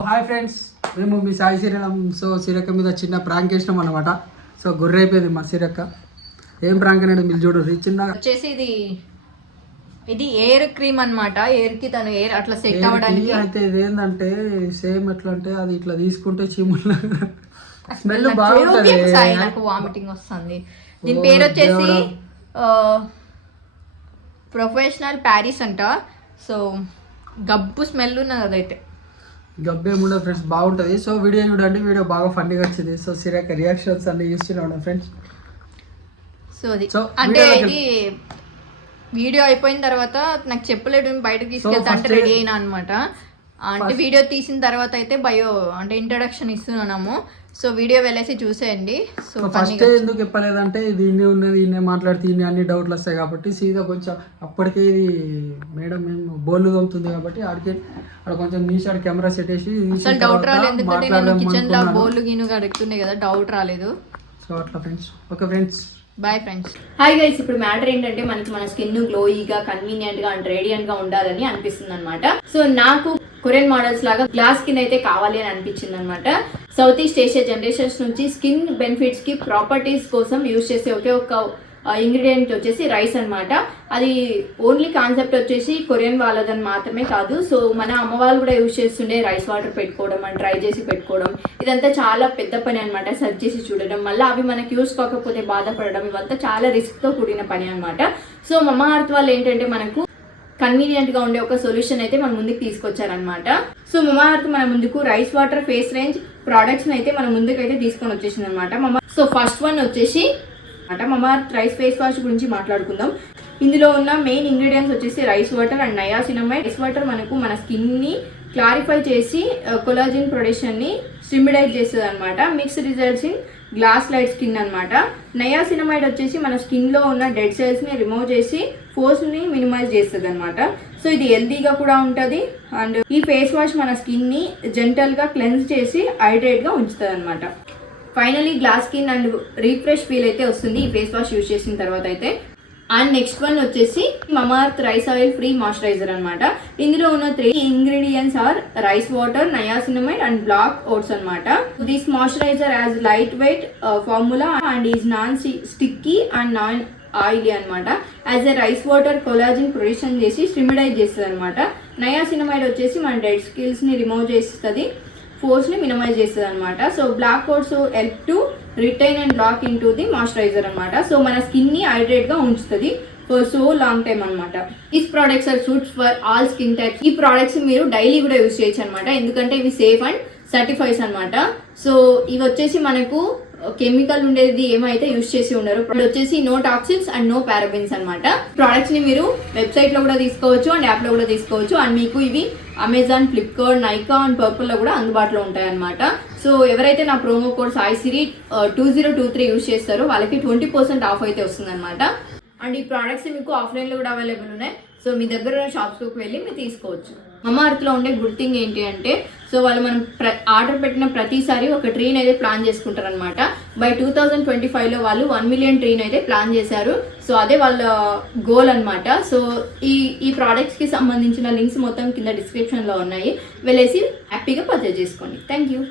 Hi friends, మేము మీ Sai Sriram. So సిరక్క మీద చిన్న ప్రాంక్ వేసినాం అనమాట. సో గొర్రె అయిపోయింది మా సిరక్క. ఏం ప్రాంక్ అనేది మీరు చూడండి. చిన్న వచ్చేసి ఇది ఎయిర్ క్రీమ్ అనమాట. ఎయిర్ కి తను ఎయిర్ అట్లా సెట్ అవ్వడానికి. అయితే ఇది ఏంటంటే సేమ్ ఎట్లా అంటే అది ఇట్లా తీసుకుంటే చీముల స్మెల్ బాగుంటుంది. నాకు వామిటింగ్ వస్తుంది. దీని పేరు వచ్చేసి ప్రొఫెషనల్ ప్యారిస్ అంట. సో గబ్బు స్మెల్ ఉన్నది. అదైతే గబ్బేముండదు ఫ్రెండ్స్, బాగుంటుంది. సో వీడియో చూడండి, వీడియో బాగా ఫన్నీగా వచ్చింది. సో సిరక్క రియాక్షన్స్ అన్ని చూస్తున్నాం ఫ్రెండ్స్. సో అది అంటే ఇది వీడియో అయిపోయిన తర్వాత నాకు చెప్పలేడు, బయటకు తీసుకెళ్తా అంటే రెడీ అయినా అనమాట. అంటే వీడియో తీసిన తర్వాత అయితే అంటే ఇంట్రడక్షన్ ఇస్తున్నాము. సో వీడియో వెళ్ళేసి చూసేయండి. సో ఫస్ట్ ఎందుకు చెప్పలేదంటే ఇది ఇన్ని ఉన్నది, ఇన్నే మాట్లాడితే ఇన్ని అన్ని డౌట్లు వస్తాయి కాబట్టి సీదా కొంచెం అప్పటికే ఇది మేడం మేము బోర్లు తోముతుంది కాబట్టి ఆడికి అక్కడ కొంచెం నీష్ కెమెరా సెట్ వేసి డౌట్ రాలేదు. ఎందుకంటే నేను కిచెన్ లో బోర్లు గిన్నెగా అడుగుతున్నాయి కదా, డౌట్ రాలేదు. సో అట్లా friends. Okay friends, bye friends. Hi guys, ఇప్పుడు మ్యాటర్ ఏంటంటే మనకి మన స్కిన్ గ్లోయిగా, కన్వీనియంట్ గా అండ్ రేడియంట్ గా ఉండాలని అనిపిస్తుంది అనమాట. సో నాకు కొరియన్ మోడల్స్ లాగా గ్లాస్ స్కిన్ అయితే కావాలి అని అనిపించింది అనమాట. సౌత్ ఈస్ట్ ఏషియా జనరేషన్స్ నుంచి స్కిన్ బెనిఫిట్స్ కి ప్రాపర్టీస్ కోసం యూజ్ చేసే ఒకే ఒక ఇంగ్రీడియంట్ వచ్చేసి రైస్ అనమాట. అది ఓన్లీ కాన్సెప్ట్ వచ్చేసి కొరియన్ వాళ్ళదని మాత్రమే కాదు. సో మన అమ్మ వాళ్ళు కూడా యూజ్ చేస్తుండే రైస్ వాటర్ పెట్టుకోవడం అండ్ ట్రై చేసి పెట్టుకోవడం. ఇదంతా చాలా పెద్ద పని అనమాట. సర్చ్ చేసి చూడడం, మళ్ళీ అవి మనకి యూజ్ కాకపోతే బాధపడడం, ఇవంతా చాలా రిస్క్తో కూడిన పని అనమాట. సో మమాఅర్త్ వాళ్ళు ఏంటంటే మనకు కన్వీనియంట్ గా ఉండే ఒక సొల్యూషన్ అయితే మన ముందుకు తీసుకొచ్చారనమాట. సో మమాఅర్త్ మన ముందుకు rice water face range products అయితే మన ముందుకైతే తీసుకొని వచ్చేసింది అనమాట. సో ఫస్ట్ వన్ వచ్చేసి మమాఅర్త్ రైస్ ఫేస్ వాష్ గురించి మాట్లాడుకుందాం. ఇందులో ఉన్న మెయిన్ ఇంగ్రీడియంట్స్ వచ్చేసి rice water and niacinamide. Rice water మనకు మన స్కిన్ ని క్లారిఫై చేసి కొలాజిన్ ప్రొడక్షన్ ని స్టిమ్యులేట్ చేస్తుంది అనమాట. Mix results in glass light skin అనమాట. నయాసినమైడ్ వచ్చేసి మన స్కిన్ లో ఉన్న డెడ్ సెల్స్ ని రిమూవ్ చేసి ఫోర్స్ ని మినిమైజ్ చేస్తుంది అనమాట. సో ఇది హెల్తీగా కూడా ఉంటుంది. అండ్ ఈ ఫేస్ వాష్ మన స్కిన్ ని జెంటల్ గా క్లెన్స్ చేసి హైడ్రేట్ గా ఉంచుతుంది అనమాట. Finally glass skin and refresh feel అయితే వస్తుంది ఈ ఫేస్ వాష్ యూజ్ చేసిన తర్వాత అయితే. అండ్ నెక్స్ట్ వన్ వచ్చేసి Mamaearth rice oil free moisturizer అనమాట. ఇందులో ఉన్న 3 ingredients are rice water, niacinamide and black oats అనమాట. This moisturizer as light weight formula and is non sticky and non oily అనమాట. As a rice water collagen production చేసి stimulate చేస్తుంది అనమాట. నయాసినమైడ్ వచ్చేసి మన డెడ్ స్కిల్స్ ని రిమూవ్ చేస్తుంది, ఫోర్స్ ని మినిమైజ్ చేస్తుంది అనమాట. So black codes help to retain and lock in to the moisturiser అనమాట. సో మన స్కిన్ ని హైడ్రేట్ గా ఉంచుతుంది ఫర్ సో లాంగ్ టైమ్ అనమాట. These products are suits for all skin types. ఈ ప్రోడక్ట్స్ మీరు డైలీ కూడా యూజ్ చేయొచ్చు అనమాట, ఎందుకంటే ఇవి సేఫ్ అండ్ సర్టిఫైస్ అనమాట. సో ఇవి వచ్చేసి మనకు కెమికల్ ఉండేది ఏమైతే యూజ్ చేసి ఉండరు. ఇప్పుడు వచ్చేసి no toxins and no parabens అనమాట. ప్రోడక్ట్స్ ని మీరు వెబ్సైట్ లో కూడా తీసుకోవచ్చు అండ్ యాప్ లో కూడా తీసుకోవచ్చు. అండ్ మీకు ఇవి Amazon, Flipkart, Nykaa and purple లో కూడా అందుబాటులో ఉంటాయి అనమాట. సో ఎవరైతే నా ప్రోమో కోడ్ సాయి సిరి 2023 యూజ్ చేస్తారో వాళ్ళకి 20% ఆఫ్ అయితే వస్తుంది అనమాట. అండ్ ఈ ప్రోడక్ట్స్ మీకు ఆఫ్లైన్ లో కూడా అవైలబుల్ ఉన్నాయి. సో మీ దగ్గర ఉన్న షాప్స్కి వెళ్ళి మీరు తీసుకోవచ్చు. మమాఅర్త్ లో ఉండే గుడ్ థింగ్ ఏంటి అంటే, సో వాళ్ళు మనం ఆర్డర్ పెట్టిన ప్రతిసారి ఒక ట్రీని అయితే ప్లాన్ చేసుకుంటారు అనమాట. బై 2025లో వాళ్ళు 1 మిలియన్ ట్రీని అయితే ప్లాన్ చేశారు. సో అదే వాళ్ళ గోల్ అనమాట. సో ఈ ప్రోడక్ట్స్ కి సంబంధించిన లింక్స్ మొత్తం కింద డిస్క్రిప్షన్ లో ఉన్నాయి, వెళ్ళేసి హ్యాపీగా పర్చేజ్ చేసుకోండి. Thank you.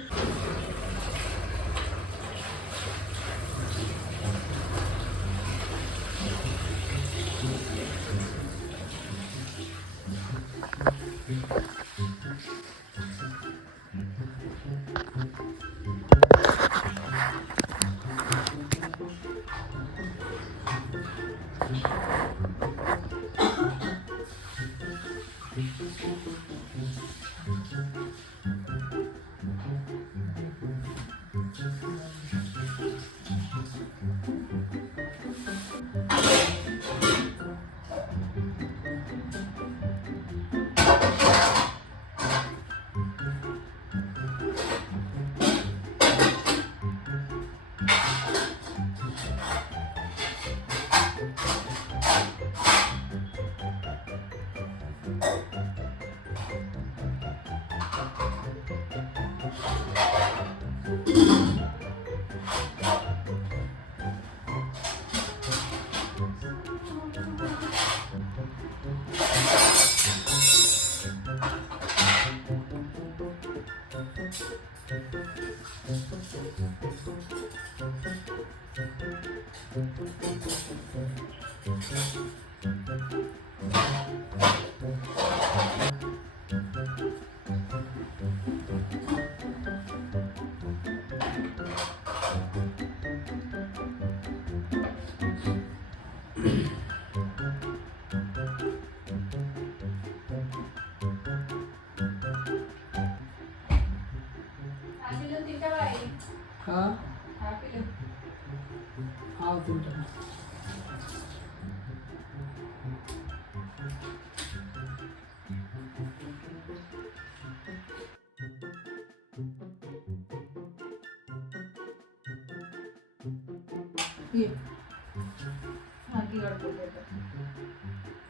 తింటాను.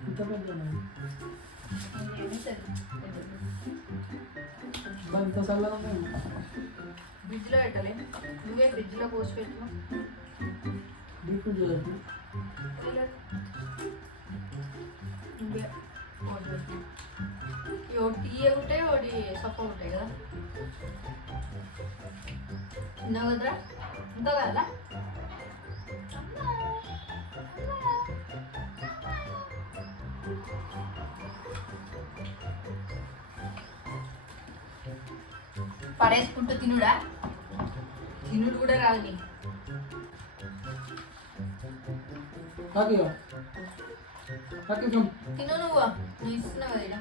ఇంత పెద్ద ఇంత చల్లగా ఫ్రిడ్జ్లో పెట్టలే, నువ్వే ఫ్రిడ్జ్లో పోసి పెట్టు. డీప్ ఫ్రిడ్జ్ నువ్వే పోసి పెట్టు. ఒకటి టీ ఉంటాయి, ఒకటి సప్ప ఉంటాయి కదా. తిన్నావు కదరా, ఇంకా కదా. పడేసుకుంటూ తినుడా, తినుడు కూడా రాదు నీకు. తిను నువ్వు ఇస్తున్నావు కదా.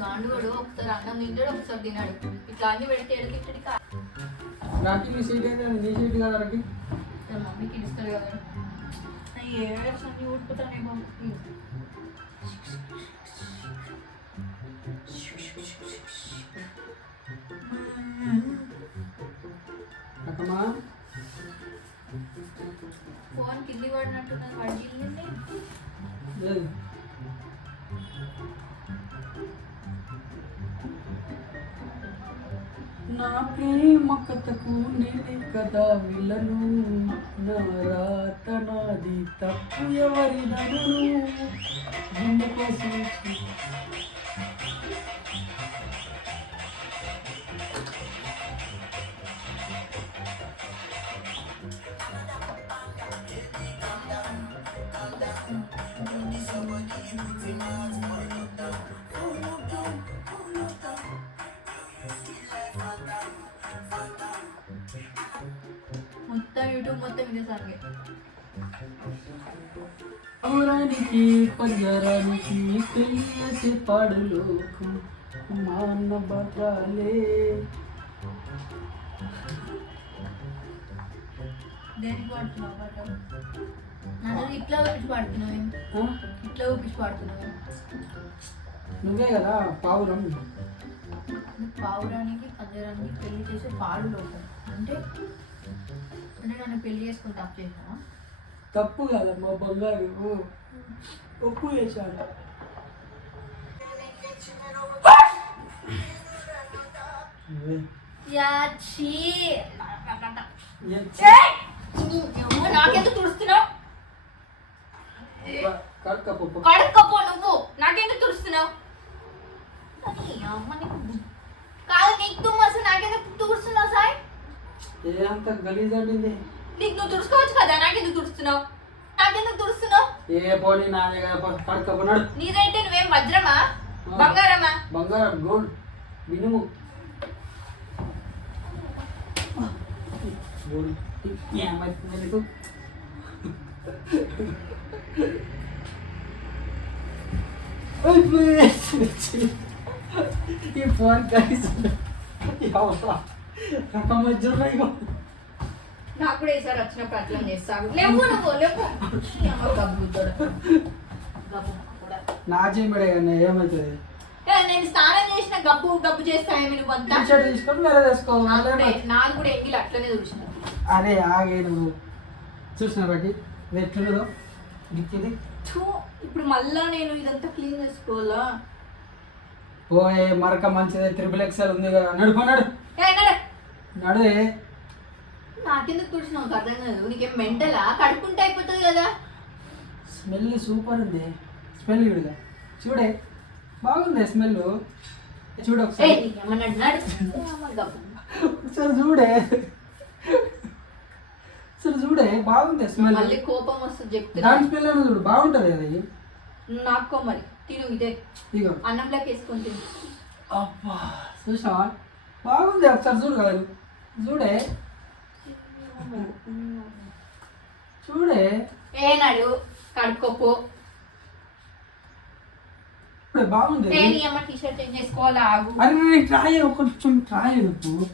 గాండువాడు ఒకసారి అన్నం తింటాడు, ఒకసారి తినాడు. ఇట్లా అన్ని పెడితే ఎడకి రాకి సీట్ అయితే నీ సీట్ కదా రాకి. మమ్మీకి ఇస్తాడు కదా. ఏడ్స్ అన్ని ఊడిపోతానే మమ్మీ. అక్కమ్మా ఫోన్ కింది పడినట్టున్నది, పడిల్లింది. నా ప్రేమ కథకు నేనే కదా విలను, నా రాత నాది తప్పు ఎవరి మొత్తం యూట్యూబ్ మొత్తం ఇదే సాంగే. ఔరానికి పంజరానికి తెలియసి పాడలోకు మాన్న బతాలే. దేనికి పాడుతున్నావు పాట? నన్ను ఇట్లా ఊపించి పాడుతున్నావు, ఇట్లా ఊపించి పాడుతున్నావు. నువ్వే కదా పావురం. పావురానికి పంజరానికి పెళ్లి చేసే పాడు లోకం అంటే నన్ను పెళ్లి చేసుకుని తప్పు చేసినావా? తప్పు కాదమ్మా బంగారు, తప్పు చేశాను. నాకెందుకు తుడుస్తున్నావు? కడుక్కపో నువ్వు నాకెందుకు తుడుస్తున్నావు? కాదు నీకు తుమ్మసు, నాకెందుకు తుడుస్తున్నావు సాయి? అంత గలీజ్ అండి. నీకు నువ్వు తుడుచుకోవచ్చు కదా, నాకెందుకు తుడుస్తున్నావు? నాకెందుకు తుడుస్తున్నావు? ఏ పోనీ నా దగ్గర కడుక్కపోనాడు. నీదైతే నువ్వేం వజ్రమా బంగారమా? బంగారం గోల్డ్ మినిమం. ఈ ఫోన్ కలిసి నాకు కూడా ఈసారి వచ్చినప్పుడు అట్లా చేస్తావు. లేవు నువ్వు లేవు. నా చెంబడే ఏమవుతుంది? నేను స్నానం చేసిన గబ్బు గబ్బు చేస్తాయేమి నువ్వు అంతా తీసుకొని వేరే వేసుకోవాలి. నాకు కూడా ఎంగిలి అట్లనే చూసిన. అరే ఆగే నువ్వు చూసిన బట్టి ఎట్లుందో దిక్కిది. ఇప్పుడు మళ్ళా నేను ఇదంతా క్లీన్ చేసుకోవాలా? పోయే మరక మంచిదే, త్రిబుల్ ఎక్సెల్ ఉంది కదా. నడుపున్నాడు నడువే. నాకెందుకు చూసినావు? అర్థం కాదు. నీకేం మెంటలా? కడుక్కుంటే అయిపోతుంది కదా. స్మెల్ సూపర్ ఉంది. స్మెల్ విడుగా చూడే, బాగుంది స్మెల్. చూడు ఒకసారి, ఒకసారి చూడే, అసలు చూడే బాగుంది స్మెల్. మళ్ళీ కోపం వస్తుంది చెప్తే. దాని స్మెల్ అని చూడు, బాగుంటది కదా. నాకో మరి తిను, ఇదే ఇగో అన్నంలోకి వేసుకొని తిను. అబ్బా చూసావా, బాగుంది. ఒకసారి చూడు కదా, చూడే చూడే ఏనాడు కడుక్కోపో. బాగుంది. నేను అమ్మ టీ షర్ట్ చేంజ్ చేసుకోవాలా? ఆగు. అరే ట్రై కొంచెం ట్రై నువ్వు.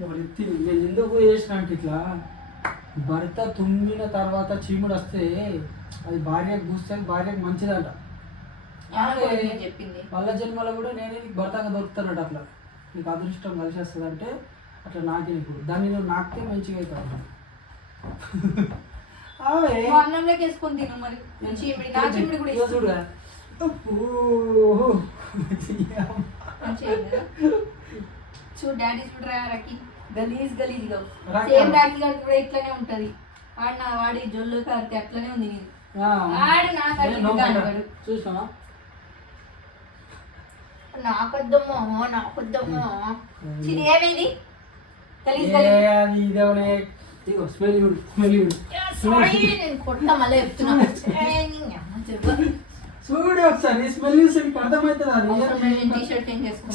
నేను ఎందుకు చేసిన అంటే ఇట్లా భర్త తుమ్మిన తర్వాత చీముడు వస్తే అది భార్యకు కూస్తే భార్యకు మంచిదంట. చెప్పింది వాళ్ళ జన్మలో కూడా నేనే నీకు భర్తగా దొరుకుతానట. అట్లా నీకు అదృష్టం కలిసి వస్తుంది అంటే అట్లా నాకే ఇప్పుడు దాన్ని నువ్వు నాకే మంచిగా అవుతావు. అన్నంలోకి వేసుకొని తిను మరి. చూడుగా చూడు డాడీ చూడరా రాకి గలీజ్ గలీజ్గా. సేమ్ రాకి గారు కూడా ఇట్లానే ఉంటది. వాడి జొల్లు కారితే అట్లనే ఉంది. చూసావా నాకొద్దమ్మో నాకొద్దమ్మో. ఇది ఏమైంది? నేను కొట్ట మళ్ళీ చెప్తున్నా. చూడు ఒకసారి స్మెల్ చూసి అర్థమవుతుంది. టీ షర్ట్ ఏం చేసుకో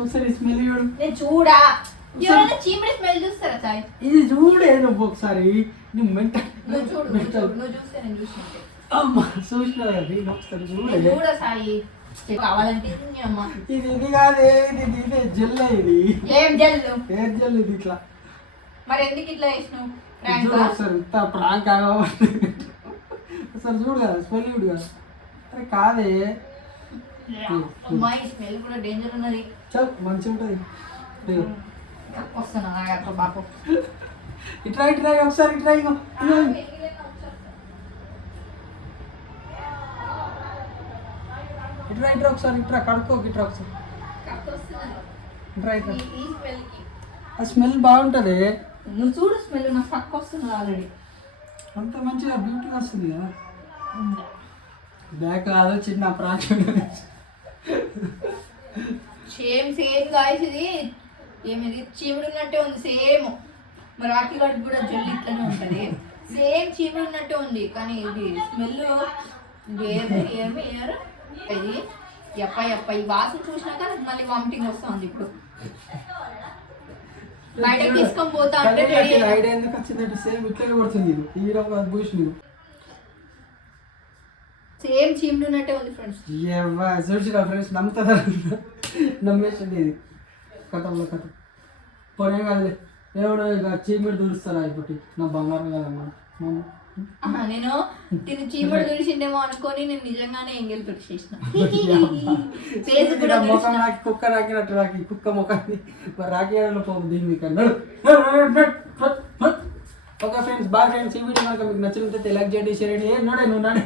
ఒకసారి స్మెల్ చూడు. నేను చూడా చీమిడి స్మెల్ చూస్తారా సాయి? ఇది చూడే నువ్వు ఒకసారి. నువ్వు చూడు నువ్వు చూస్తే నేను చూసినట్టే. అమ్మా చూసినా ఒకసారి చూడ సాయి. కావాలంటే అమ్మా ఇది కాదే ఇది ఇదే జెల్. ఇది ఏం జెల్? ఏం జెల్ ఇది ఇట్లా. మరి ఎందుకు ఇట్లా వేసినావు? ఒకసారి ఇంత ప్రాంక్ ఒకసారి చూడు కదా స్మెల్ చూడు కదా. అరే కాదే అమ్మాయి స్మెల్ కూడా డేంజర్ ఉన్నది. చల్ మంచిగా ఉంటుంది. వస్తున్నా బాపు. ఇట్రా ఇట్రా ఒకసారి ఇట్రా. ఇట్రా ఇట్రా ఒకసారి ఇట్రా కడుక్కోకి ఇట్రా ఒకసారి. ఇట్రా ఇట్రా. ఆ స్మెల్ బాగుంటుంది. నువ్వు చూడు స్మెల్ నాకు పక్క వస్తుంది ఆల్రెడీ. అంత మంచిగా బ్యూటీగా వస్తుంది కదా. బ్యాక్ కాదు చిన్న ప్రాంక్. Same same guys. ఇది ఏమిది చీముడు ఉన్నట్టే ఉంది సేమ్. మరి రాఖీ గడికి కూడా జల్లి ఇట్లనే ఉంటుంది. సేమ్ చీముడు ఉన్నట్టే ఉంది కానీ ఇది స్మెల్ వేరు ఏమి వేరు. ఇది ఎప్ప ఎప్ప ఈ వాసన చూసినాక నాకు మళ్ళీ వామిటింగ్ వస్తుంది. ఇప్పుడు బయటకు తీసుకొని పోతా అంటే ఐడియా ఎందుకు వచ్చిందంటే సేమ్ ఇట్లనే పడుతుంది. సేమ్ చీముడు ఉన్నట్టే ఉంది ఫ్రెండ్స్. చూసిరా ఫ్రెండ్స్ నమ్ముతుందా? నమ్మేసింది ఇది కథంలో కథ. పనే కాదులే ఎవడో ఇక చీమిడి దూరుస్తారా ఇప్పుడు నా బంగారం కదమ్మా. నేను తిని చీమడు దూరిసిండేమో అనుకొని నేను నిజంగానే ఎంగెల్ పెట్టేసిన. ముఖం రాకి కుక్క రాకినట్టు రాకి కుక్క ముఖాన్ని రాకి పోదు దీన్ని మీకు అన్నాడు. Okay friends bye friends. ఈ వీడియో కనుక మీకు నచ్చినట్లయితే లైక్ చేయండి, షేర్ చేయండి. నువ్వు నాడే